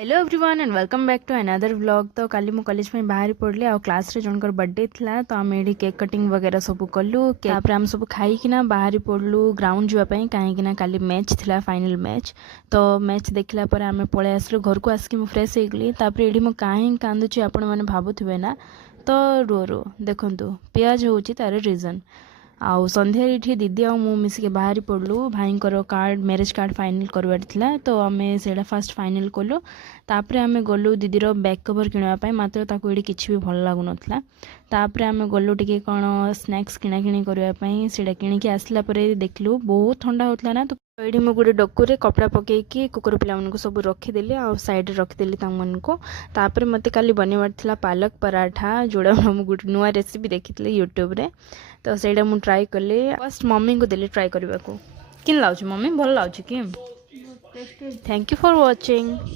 Hello everyone and welcome back to another vlog. तो काली मु कॉलेज में बाहर पड़े आ क्लास रे जनकर बर्थडे थिला तो आम ये केक कटिंग वगैरह सब कलु। आम सब खाईकिना बाहर पड़लु ग्राउंड जावाई कहीं काली मैच थिला फाइनल मैच। तो मैच देखला पर आम पलि आसलु घर को आसिक फ्रेश हो गली। ये मुझे कहीं कांदुची आपण मैंने भावुवे ना तो रो रो देखु पियाज हूँ तार रिजन। आउ संध्या ये दीदी आ मु मिसिके बाहरी पड़लु भाई कार्ड मैरेज कार्ड फाइनल करवार थिला तो आम से फास्ट फाइनल कलु। तापर आम गलु दीदीर बैक कवर किणापी मात्र ताको ये किसी भी भल लगुन। तापर आम गलु टे कौन स्नैक्स किणाकिणी करने से किणिकी आसला देखलु बहुत ठंडा होता ना। तो ये मुझे गोटे डोकुरे कपड़ा पकईकि कुकुर पिला सब रखीदेली आ साइड रखीदेली को। तापर मत काली बनवार थिला पालक पराठा जोड़ा मुझे गोटे नुआ रेसिपी देखी यूट्यूब रे। तो सहीटा मुझे ट्राए कली फर्स्ट मम्मी को देली ट्राए करने को। किन लाउच मम्मी भल लाउच कि। Thank you for watching.